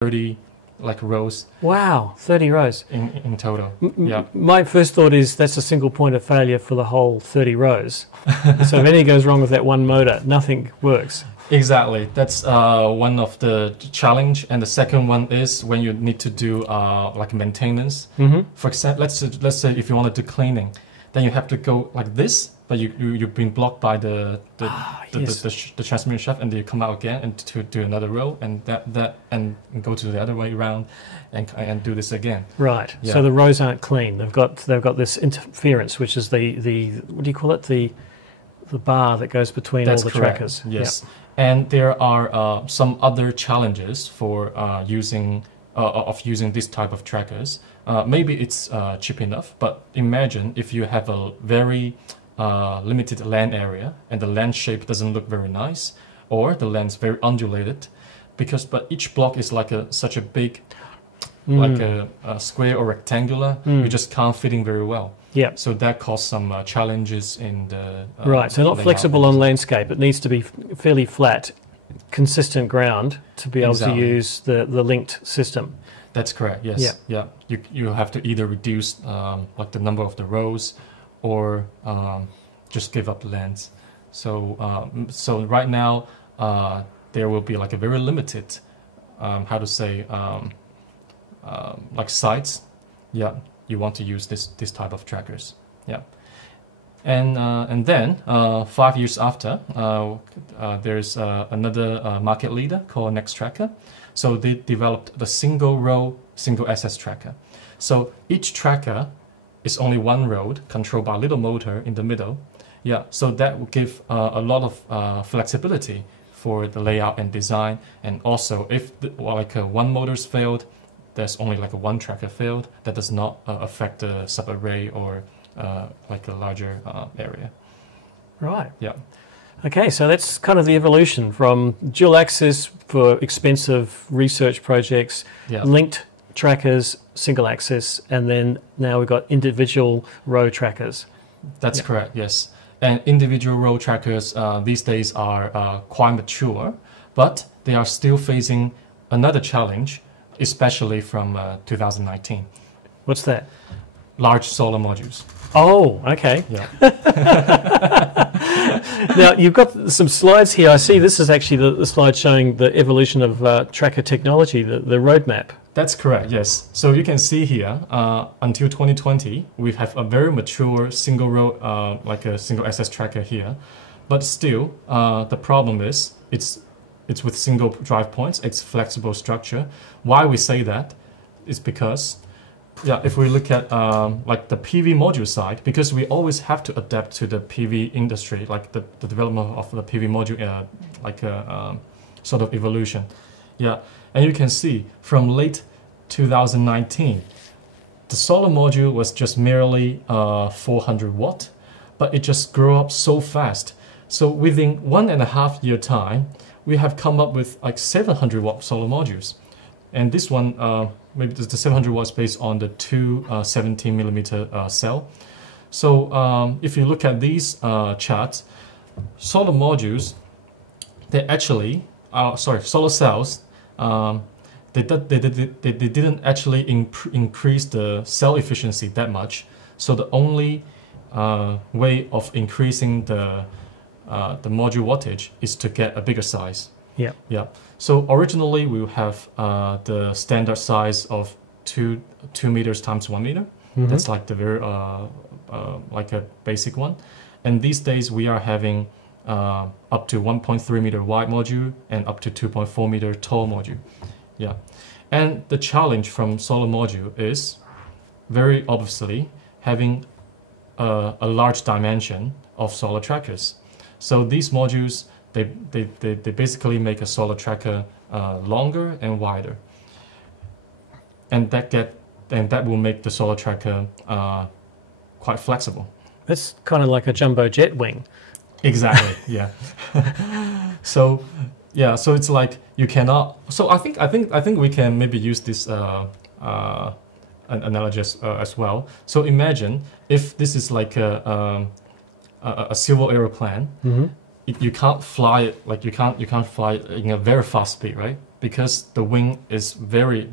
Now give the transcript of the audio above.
30 like rows Wow, 30 rows. in total. Yeah. My first thought is that's a single point of failure for the whole 30 rows. So if anything goes wrong with that one motor, nothing works. Exactly. That's one of the challenge, and the second one is when you need to do like maintenance. For example, let's say if you want to do cleaning, then you have to go like this, but you've been blocked by the transmission shaft, and then you come out again and to do another row, and and go to the other way around, and do this again. Right. Yeah. So the rows aren't clean. They've got this interference, which is the what do you call it? The bar that goes between That's all the correct. trackers. Yes. Yep. And there are some other challenges for using this type of trackers. Maybe it's cheap enough, but imagine if you have a very limited land area and the land shape doesn't look very nice, or the land's very undulated, but each block is like such a big, like a square or rectangular, you just can't fit in very well. Yeah. So that caused some challenges in the right. So not layout. flexible on landscape. It needs to be fairly flat, consistent ground to be able to use the linked system. That's correct. Yes. Yeah. You have to either reduce like the number of the rows, or just give up the lands. So right now there will be like a very limited how to say like sites. Yeah. You want to use this type of trackers. Yeah. And then 5 years after, there's another market leader called Nextracker. So they developed the single row, single access tracker. So each tracker is only one road controlled by a little motor in the middle. Yeah, so that will give a lot of flexibility for the layout and design. And also, if one motor's failed, there's only like a one tracker failed. That does not affect the subarray or like a larger area. Right. Yeah. Okay, so that's kind of the evolution from dual axis for expensive research projects, linked trackers, single axis, and then now we've got individual row trackers. That's correct, yes. And individual row trackers these days are quite mature, but they are still facing another challenge, especially from 2019. What's that? Large solar modules. Oh, okay. Yeah. Now, you've got some slides here. I see this is actually the slide showing the evolution of tracker technology, the roadmap. That's correct, yes. So you can see here, until 2020, we have a very mature single row, like a single access tracker here. But still, the problem is it's with single drive points, it's flexible structure. Why we say that is because, if we look at like the PV module side, because we always have to adapt to the PV industry, like the development of the PV module, like a sort of evolution. Yeah, and you can see from late 2019, the solar module was just merely 400 watt, but it just grew up so fast. So within 1.5 year time, we have come up with like 700 watt solar modules. And this one, maybe the 700 watts based on the two 17 millimeter cell. So if you look at these charts, solar modules, they actually, solar cells, they didn't actually increase the cell efficiency that much. So the only way of increasing the module wattage is to get a bigger size. Yeah. Yeah. So originally we have the standard size of 2 meters times 1 meter. That's like the very like a basic one. And these days we are having up to 1.3 meter wide module and up to 2.4 meter tall module. Yeah. And the challenge from solar module is very obviously having a large dimension of solar trackers. So these modules, they basically make a solar tracker longer and wider, and that will make the solar tracker quite flexible. It's kind of like a jumbo jet wing. Exactly. Yeah. So it's like you cannot. So I think we can maybe use this an analogy as well. So imagine if this is like a civil aeroplane. You can't fly it, like you can't fly it in a very fast speed, right? because the wing is very